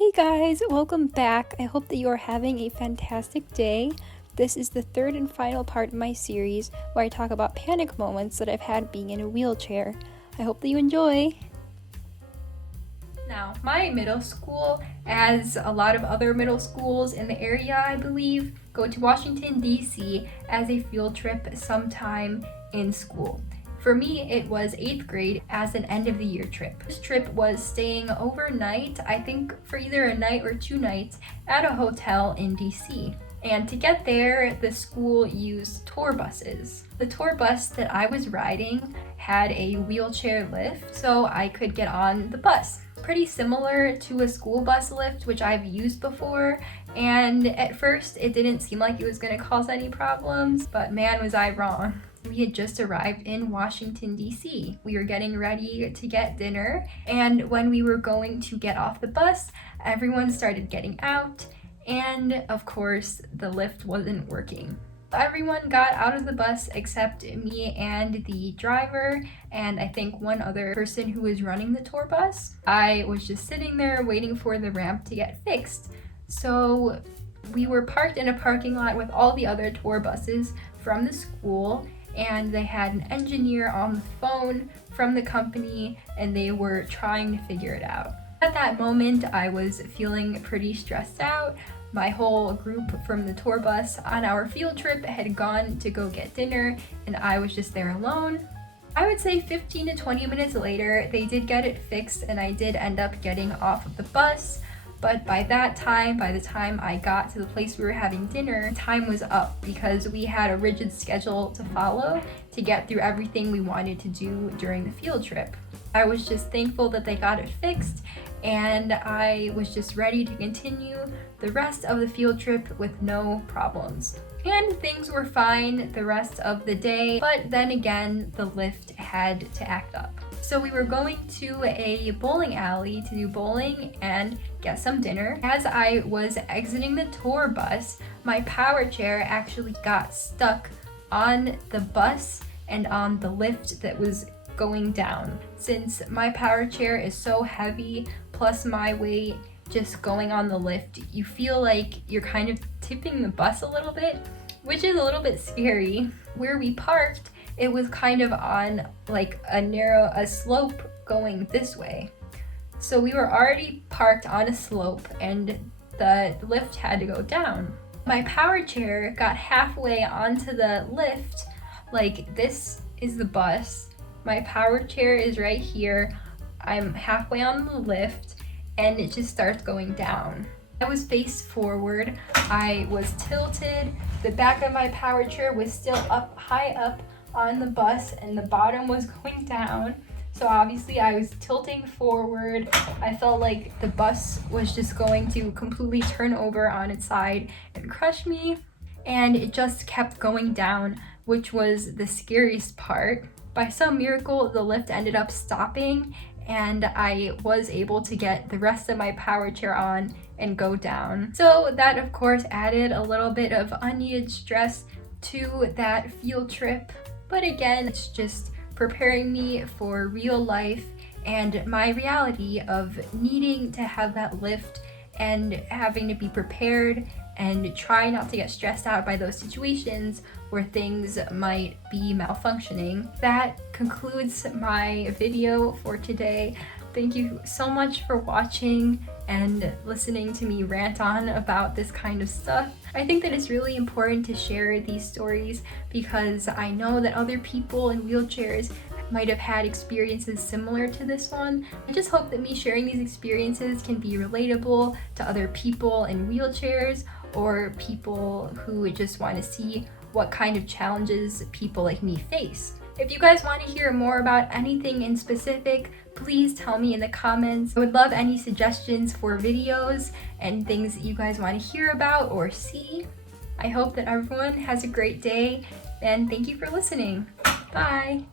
Hey guys, welcome back. I hope that you are having a fantastic day. This is the third and final part of my series where I talk about panic moments that I've had being in a wheelchair. I hope that you enjoy. Now, my middle school, as a lot of other middle schools in the area, I believe, go to Washington, D.C. as a field trip sometime in school. For me, it was 8th grade as an end of the year trip. This trip was staying overnight, I think for either a night or 2 nights, at a hotel in DC. And to get there, the school used tour buses. The tour bus that I was riding had a wheelchair lift, so I could get on the bus. Pretty similar to a school bus lift, which I've used before, and at first it didn't seem like it was going to cause any problems, but man was I wrong. We had just arrived in Washington, D.C. We were getting ready to get dinner, and when we were going to get off the bus, everyone started getting out, and of course, the lift wasn't working. Everyone got out of the bus except me and the driver, and I think one other person who was running the tour bus. I was just sitting there waiting for the ramp to get fixed. So we were parked in a parking lot with all the other tour buses from the school, and they had an engineer on the phone from the company, and they were trying to figure it out. At that moment, I was feeling pretty stressed out. My whole group from the tour bus on our field trip had gone to go get dinner, and I was just there alone. I would say 15 to 20 minutes later, they did get it fixed, and I did end up getting off of the bus. But by the time I got to the place we were having dinner, time was up because we had a rigid schedule to follow to get through everything we wanted to do during the field trip. I was just thankful that they got it fixed, and I was just ready to continue the rest of the field trip with no problems. And things were fine the rest of the day, but then again, the lift had to act up. So we were going to a bowling alley to do bowling and get some dinner. As I was exiting the tour bus, my power chair actually got stuck on the bus and on the lift that was going down. Since my power chair is so heavy, plus my weight just going on the lift, you feel like you're kind of tipping the bus a little bit, which is a little bit scary. Where we parked, it was kind of on like a slope going this way. So we were already parked on a slope and the lift had to go down. My power chair got halfway onto the lift, like this is the bus. My power chair is right here. I'm halfway on the lift and it just starts going down. I was face forward. I was tilted. The back of my power chair was still up, high up on the bus, and the bottom was going down. So obviously I was tilting forward. I felt like the bus was just going to completely turn over on its side and crush me. And it just kept going down, which was the scariest part. By some miracle, the lift ended up stopping, and I was able to get the rest of my power chair on and go down. So that of course added a little bit of unneeded stress to that field trip. But again, it's just preparing me for real life and my reality of needing to have that lift and having to be prepared and try not to get stressed out by those situations where things might be malfunctioning. That concludes my video for today. Thank you so much for watching and listening to me rant on about this kind of stuff. I think that it's really important to share these stories because I know that other people in wheelchairs might have had experiences similar to this one. I just hope that me sharing these experiences can be relatable to other people in wheelchairs or people who just want to see what kind of challenges people like me face. If you guys want to hear more about anything in specific, please tell me in the comments. I would love any suggestions for videos and things that you guys want to hear about or see. I hope that everyone has a great day, and thank you for listening. Bye!